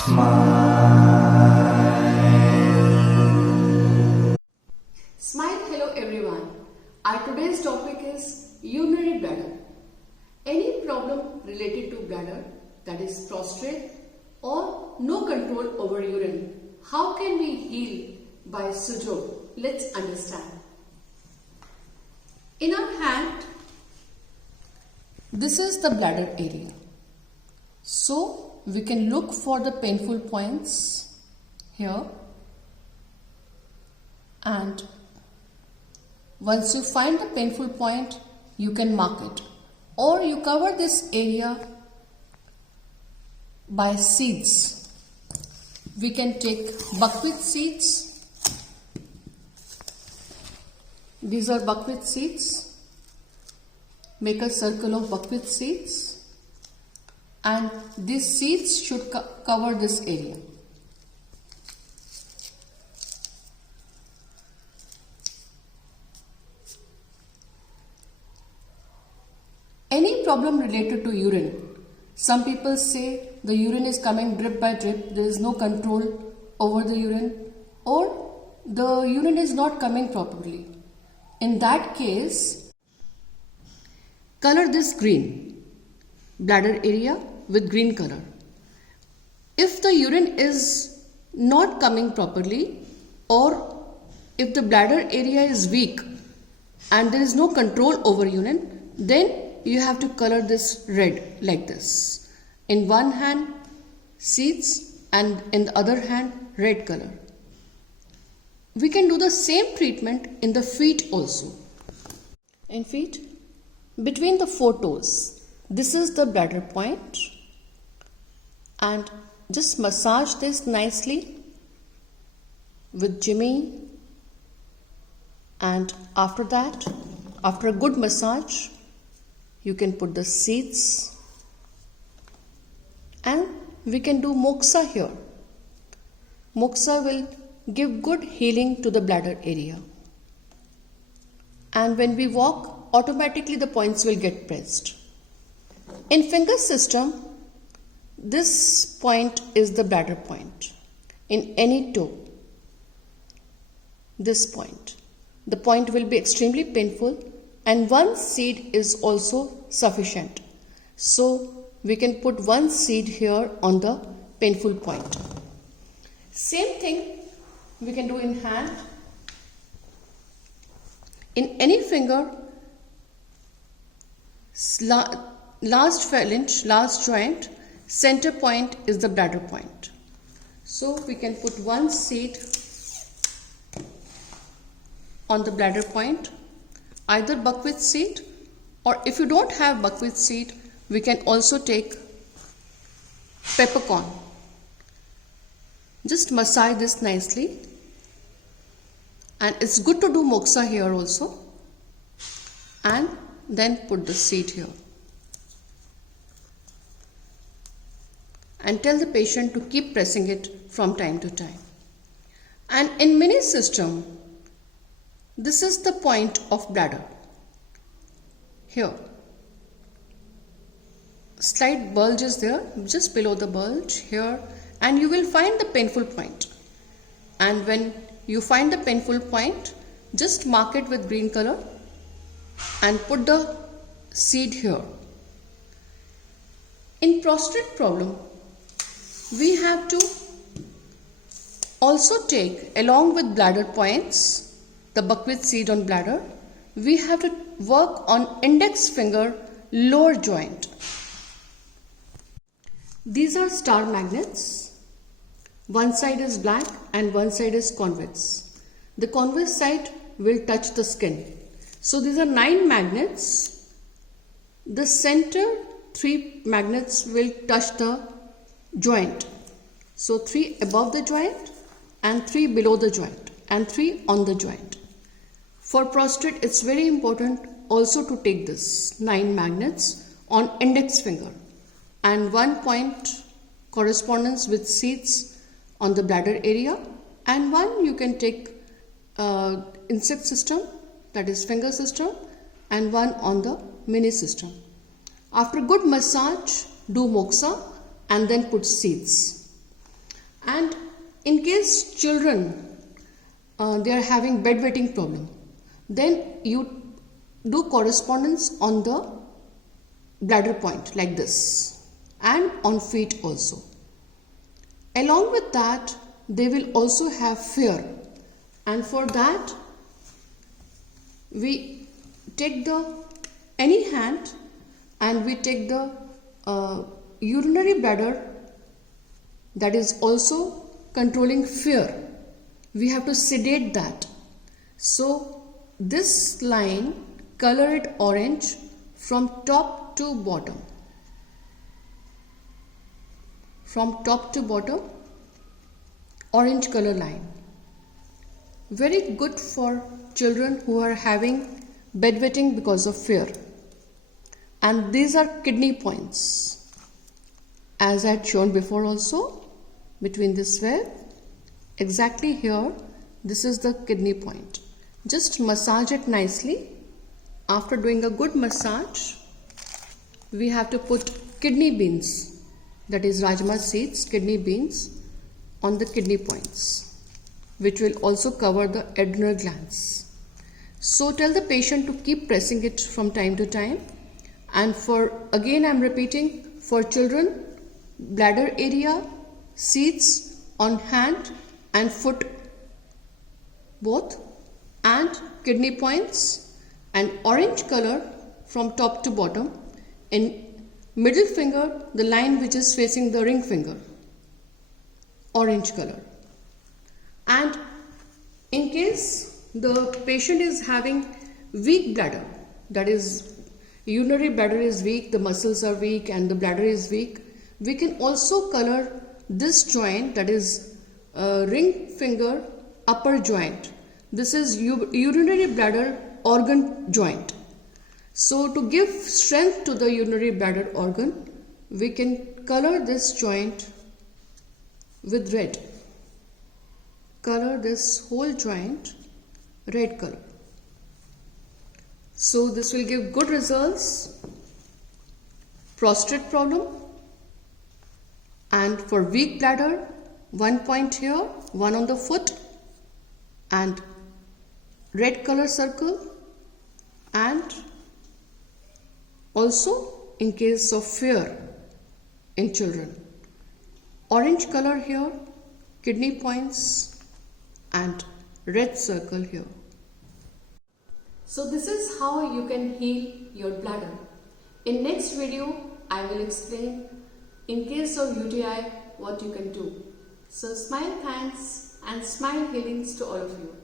Smile, hello everyone. Our today's topic is urinary bladder. Any problem related to bladder, that is prostrate or no control over urine, how can we heal by sujok? Let's understand. In our hand, this is the bladder area. So we can look for the painful points here, and once you find the painful point, you can mark it, or you cover this area by seeds. We can take buckwheat seeds. These are buckwheat seeds. Make a circle of buckwheat seeds, and these seeds should cover this area. Any problem related to urine. Some people say the urine is coming drip by drip, there is no control over the urine, or the urine is not coming properly. In that case, color this green, bladder area with green color. If the urine is not coming properly, or if the bladder area is weak and there is no control over urine, then you have to color this red like this. In one hand seeds and in the other hand red color. We can do the same treatment in the feet also. In feet, between the four toes, this is the bladder point, and just massage this nicely with Jimmy, and after that, after a good massage, you can put the seeds, and we can do moxa here. Moxa will give good healing to the bladder area, and when we walk, automatically the points will get pressed. In finger system, this point is the bladder point. In any toe, this point. The point will be extremely painful, and one seed is also sufficient. So we can put one seed here on the painful point. Same thing we can do in hand. In any finger, last phalange, last joint, center point is the bladder point. So we can put one seed on the bladder point, either buckwheat seed, or if you don't have buckwheat seed, we can also take peppercorn. Just massage this nicely, and it's good to do moxa here also, and then put the seed here. And tell the patient to keep pressing it from time to time. And in mini system, this is the point of bladder. Here, slight bulge is there, just below the bulge here, and you will find the painful point. And when you find the painful point, just mark it with green color and put the seed here. In prostate problem, we have to also take, along with bladder points, the buckwheat seed on bladder, we have to work on index finger lower joint. These are star magnets. One side is black and one side is convex. The convex side will touch the skin. So these are 9 magnets. The center 3 magnets will touch the joint. So 3 above the joint and 3 below the joint and 3 on the joint. For prostate, it's very important also to take this 9 magnets on index finger, and 1 point correspondence with seeds on the bladder area, and 1 you can take insect system, that is finger system, and 1 on the mini system. After good massage, do moxa and then put seeds. And in case children they are having bedwetting problem, then you do correspondence on the bladder point like this and on feet also. Along with that, they will also have fear, and for that we take any hand and we take the urinary bladder that is also controlling fear. We have to sedate that. So this line, color it orange from top to bottom. From top to bottom, orange color line. Very good for children who are having bedwetting because of fear. And these are kidney points. As I had shown before also, between this web, exactly here, this is the kidney point. Just massage it nicely. After doing a good massage, we have to put kidney beans, that is rajma seeds, kidney beans, on the kidney points, which will also cover the adrenal glands. So tell the patient to keep pressing it from time to time. And again I'm repeating, for children, bladder area, seeds on hand and foot both, and kidney points, and orange color from top to bottom. In middle finger, the line which is facing the ring finger, orange color. And in case the patient is having weak bladder, that is urinary bladder is weak, the muscles are weak and the bladder is weak, we can also color this joint, that is ring finger upper joint. This is urinary bladder organ joint. So to give strength to the urinary bladder organ, we can color this joint with red. Color this whole joint red color. So this will give good results. Prostate problem, and for weak bladder, 1 point here, 1 on the foot, and red color circle, and also in case of fear in children, orange color here, kidney points, and red circle here. So this is how you can heal your bladder. In next video, I will explain in case of UTI what you can do. So smile thanks and smile healings to all of you.